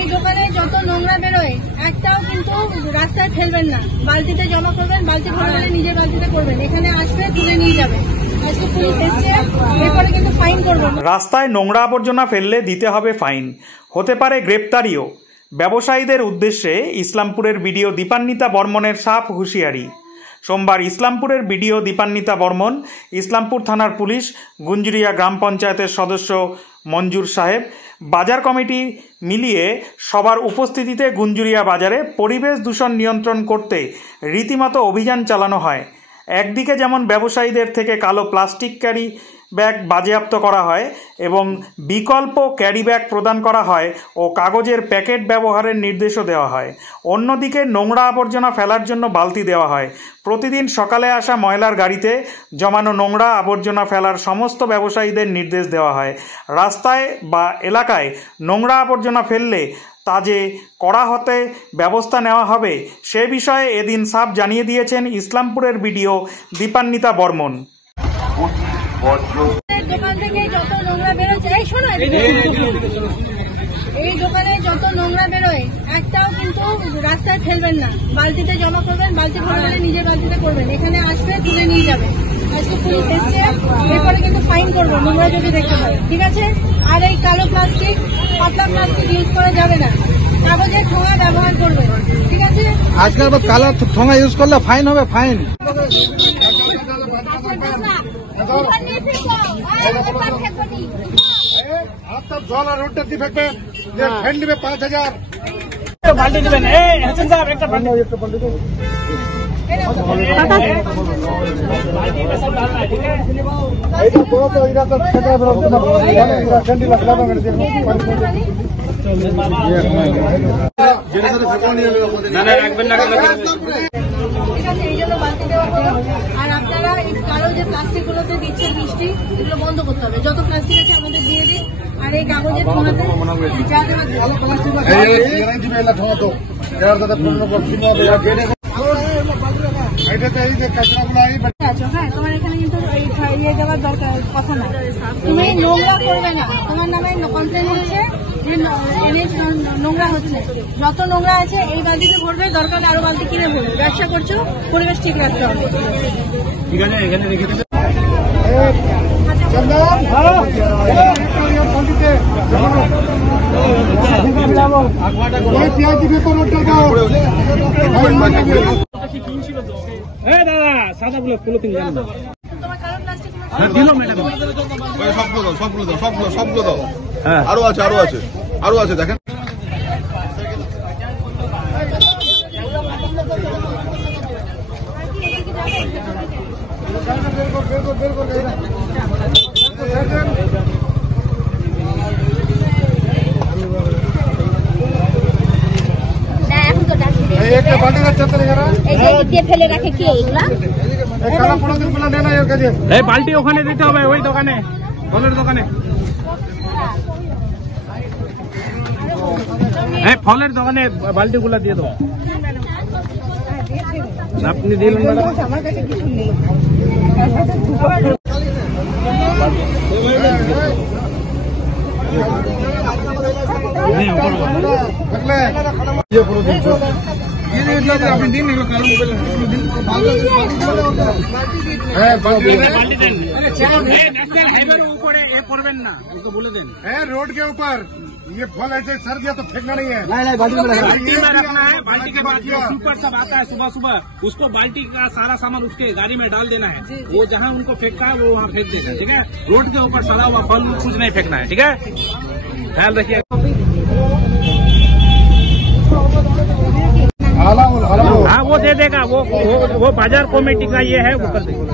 এই দোকানে যত নোংরা বেরোয় একটাও কিন্তু রাস্তায় ফেলবেন না, বালতিতে জমা করবেন, বালতি ভরে গেলে নিজের বালতিতে করবেন, এখানে আসবে তুলে নিয়ে যাবে। আজকে পুলিশ এসছে, এরপরে কিন্তু ফাইন করবো। রাস্তায় নোংরা আবর্জনা ফেললে দিতে হবে ফাইন, হতে পারে গ্রেপ্তারিও। ব্যবসায়ীদের উদ্দেশ্যে ইসলামপুরের বিডিও দীপান্বিতা বর্মনের সাফ হুঁশিয়ারি। সোমবার ইসলামপুরের বিডিও দীপান্বিতা বর্মন, ইসলামপুর থানার পুলিশ, গুঞ্জুরিয়া গ্রাম পঞ্চায়েতের সদস্য মঞ্জুর সাহেব, বাজার কমিটি মিলিয়ে সবার উপস্থিতিতে গুঞ্জুরিয়া বাজারে পরিবেশ দূষণ নিয়ন্ত্রণ করতে রীতিমতো অভিযান চালানো হয়। একদিকে যেমন ব্যবসায়ীদের থেকে কালো প্লাস্টিক ক্যারি ব্যাগ বাজেয়াপ্ত করা হয় এবং বিকল্প ক্যারি ব্যাগ প্রদান করা হয় ও কাগজের প্যাকেট ব্যবহারের নির্দেশও দেওয়া হয়। অন্যদিকে নোংরা আবর্জনা ফেলার জন্য বালতি দেওয়া হয়। প্রতিদিন সকালে আসা ময়লার গাড়িতে জমানো নোংরা আবর্জনা ফেলার সমস্ত ব্যবসায়ীদের নির্দেশ দেওয়া হয়। রাস্তায় বা এলাকায় নোংরা আবর্জনা ফেললে তা যে কড়া হতে ব্যবস্থা নেওয়া হবে সে বিষয়ে এদিন সাফ জানিয়ে দিয়েছেন ইসলামপুরের বিডিও দীপান্বিতা বর্মন। দোকান থেকে যত নোংরা বেরোচ্ছে, এই দোকানে যত নোংরা বেরোয় একটাও কিন্তু রাস্তায় ফেলবেন না, বালতিতে জমা করবেন, বালতি ভরে গেলে নিজের বালতিতে করবেন, এখানে আসবে তুলে নিয়ে যাবে। আজকে পুলিশ এসছে, এরপরে কিন্তু ফাইন করবো নোংরা যদি দেখতে পাই, ঠিক আছে? আর এই কালো প্লাস্টিক, পাতলা প্লাস্টিক ইউজ করা যাবে না, কাগজের ঠোঙা ব্যবহার করবে, ঠিক আছে? আজকাল কালো ঠোঙা ইউজ করলে ফাইন হবে, ফাইন। आप तब जल और रोड टी फेंकबे, फेंक दिबे 5000 बाल्टी दिबेन। हसन साहब एक बाल्टी में सब डालना है, ठीक है? এইটা পুরো তো এরা তো ফেটা বড় এরা ক্যান্ডি লাগা করে দিয়ে যেটা সাথে ফেকনি হলো আমাদের না না রাখবেন না কেন? ঠিক আছে, এই জন্য বালতি দেওয়া হলো। আর আপনারা এই কালো যে প্লাস্টিক গুলোতে দিচ্ছেন মিষ্টি, এগুলো বন্ধ করতে হবে। যত প্লাস্টিক আছে আমাদের দিয়ে দিন। আর এই কাগজের ঠোঙাতে যা দেওয়া ভালো প্লাস্টিক এই দিবে এলা ঠোঙা তো এর দাদা পূর্ণ করছি না জেনে এইটাতে এই যে কাঁচরাগুলো এই আছো। হ্যাঁ, তোমার এখানে কিন্তু ইয়ে দেওয়ার দরকার কথা না, তুমি নোংরা করবে না। তোমার নামে কমপ্লেন হচ্ছে যে নোংরা হচ্ছে, যত নোংরা আছে এই বালতিতে ভরবে, দরকার আরো বালতি কিনে ভরবে। ব্যবসা করছো, পরিবেশ ঠিক রাখতে হবে, ঠিক আছে? এখানে রেখে দেবে। দাদা সাদা গুলো তিন জান না দিল ম্যাডাম, সবগুলো দাও। হ্যাঁ, আরো আছে দেখেন। ফেলে রাখে কি এইগুলা? বাল্টি ওখানে দিতে হবে, ওই দোকানে, ফলের দোকানে। ফলের দোকানে বাল্টি গুলা দিয়ে দেবো। আপনি দিলেন ম্যাডাম? আমার কাছে কিছু নেই। আপনি দিন এগুলো কারণ করবেন না, বলে দেন। रोड के ऊपर ये फल ऐसे सर दिया तो फेंकना नहीं है। नहीं बाल्टी में रखना है। बाल्टी के बाद सुपर सब आता है सुबह सुबह, उसको बाल्टी का सारा सामान उसके गाड़ी में डाल देना है। वो जहाँ उनको फेंका है वो वहाँ फेंक देगा, ठीक है? रोड के ऊपर सड़ा हुआ फल कुछ नहीं फेंकना है, ठीक है? ख्याल रखिए। हाँ, वो दे देगा, वो बाजार कमेटी का ये है, वो कर देगा।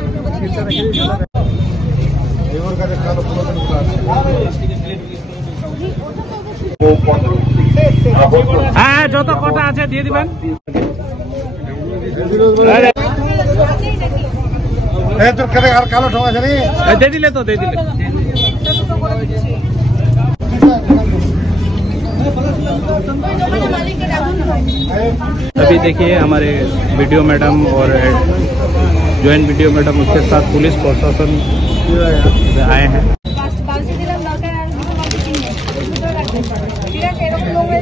হ্যাঁ, যত কটা আছে দিয়ে দিবেন। তোর কাছে আর কালো ঠোঙা জানি दे दिले तो दे दिले। अभी देखिए हमारे वीडियो मैडम और ज्वाइंट वीडियो मैडम उसके साथ पुलिस प्रशासन आए हैं। ঠিক আছে, এরকম নোংরা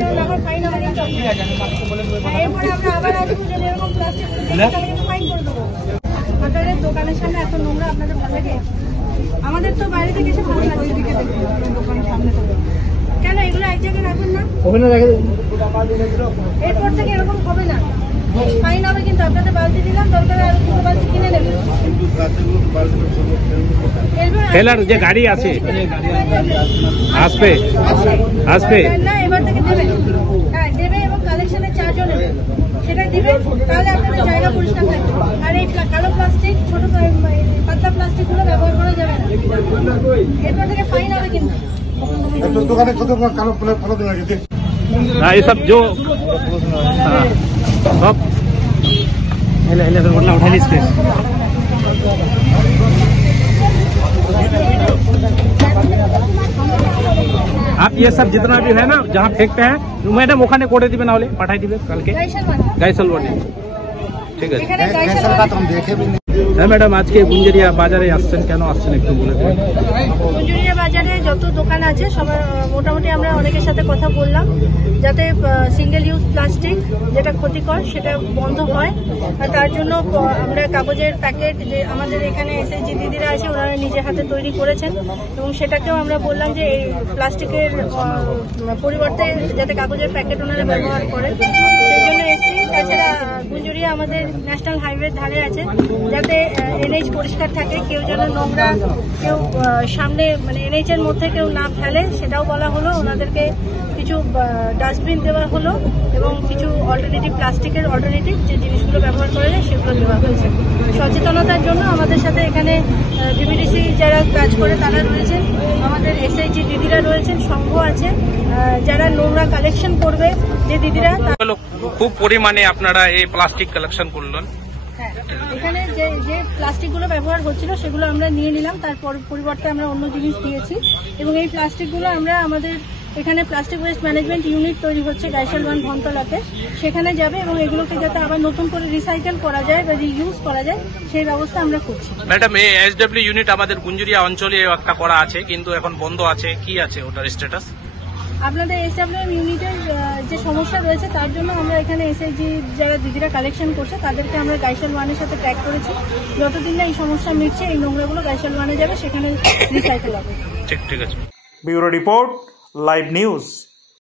এরপরে আমরা আবার আসবো, যদি এরকম প্লাস্টিক ফাইন করে দেবো। আপনাদের দোকানের সামনে এত নোংরা আপনাদের ভালো লাগে? আমাদের তো বাইরে থেকে এসে ভালো লাগে এদিকে দেখুন, দোকানের সামনে থেকে। কেন এগুলো এক জায়গায় রাখবেন না? এরপর থেকে এরকম হবে না, ফাইন হবে। কিন্তু আপনাদের বালতি দিলাম, দরকার আর দুটো বালতি কিনে নেবেন। ঠেলার যে গাড়ি আছে আসবে না, এবার থেকে দেবেন। হ্যাঁ দেবে, এবং কালেকশনের চার্জও নেবে, সেটা দিবে। তাহলে আপনাদের জায়গা পরিষ্কার থাকবে। আর এই কালো প্লাস্টিক, ছোট পাতলা প্লাস্টিক গুলো ব্যবহার করা যাবে না। এরপর থেকে ফাইন হবে কিন্তু। দোকানে কত কালো ফলো দেওয়া গেছে? हाँ ये सब जो हाँ सब उठा ली स्पेस। आप ये सब जितना भी है ना जहाँ फेंकते हैं मैडम ওখানে করে দিবেন, নাহলে পাঠাই দিবে কালকে গাইসল বডি। ঠিক আছে হ্যাঁ ম্যাডাম, আজকে গুঞ্জরিয়া বাজারে আসছেন, কেন আসছেন একটু বলে দেবেন? গুঞ্জরিয়া বাজারে যত দোকান আছে সবার মোটামুটি আমরা অনেকের সাথে কথা বললাম, যাতে সিঙ্গেল ইউজ প্লাস্টিক যেটা ক্ষতিকর সেটা বন্ধ হয়। আর তার জন্য আমরা কাগজের প্যাকেট, যে আমাদের এখানে এসএইচজি দিদিরা আছে ওনারা নিজের হাতে তৈরি করেছেন, এবং সেটাকেও আমরা বললাম যে এই প্লাস্টিকের পরিবর্তে যাতে কাগজের প্যাকেট ওনারা ব্যবহার করেন, সেই জন্য এসছি। তাছাড়া গুঞ্জরিয়া আমাদের ন্যাশনাল হাইওয়ের ধারে আছে, যাতে এনএইচ পরিষ্কার থাকে, কেউ যেন নোংরা কেউ সামনে মানে এনএইচ এর মধ্যে কেউ না ফেলে, সেটাও বলা হলো। ওনাদেরকে কিছু ডাস্টবিন দেওয়া হলো, এবং কিছু অল্টারনেটিভ প্লাস্টিকের অল্টারনেটিভ যে জিনিসগুলো ব্যবহার করা যায় সেগুলো দেওয়া হয়েছে। সচেতনতার জন্য আমাদের সাথে এখানে বিবিডিসি যারা কাজ করে তারা রয়েছেন, আমাদের এসএইচজি দিদিরা রয়েছেন, সংঘ আছে, যারা নোংরা কালেকশন করবে যে দিদিরা। খুব পরিমাণে আপনারা এই প্লাস্টিক কালেকশন করলেন। হ্যাঁ, এখানে যে প্লাস্টিকগুলো ব্যবহার হচ্ছিল সেগুলো আমরা নিয়ে নিলাম, তার পরিবর্তে আমরা অন্য জিনিস দিয়েছি। এবং এই প্লাস্টিকগুলো আমরা আমাদের এখানে প্লাস্টিক ওয়েস্ট ম্যানেজমেন্ট ইউনিট তৈরি হচ্ছে গাইসলওয়ান ধনতলাতে, সেখানে যাবে, এবং এগুলোকে যাতে আবার নতুন করে রিসাইকেল করা যায় বা রিইউজ করা যায় সেই ব্যবস্থা আমরা করছি। ম্যাডাম এই এসডব্লিউ ইউনিট আমাদের গুঞ্জরিয়া অঞ্চলে একটা করা আছে, কিন্তু এখন বন্ধ আছে, কি আছে ওটার স্ট্যাটাস? আপনাদের এসডব্লিউএম ইউনিটের যে সমস্যা রয়েছে তার জন্য আমরা এখানে এসএইচজি যারা দিদিরা কালেকশন করছে তাদেরকে আমরা গাইসলওয়ানের সাথে ট্যাগ করেছি। যতদিন না এই সমস্যা মিটছে এই নোংরাগুলো গাইসলওয়ানে যাবে, সেখানে রিসাইকেল হবে। ঠিক আছে। Bureau report, live news.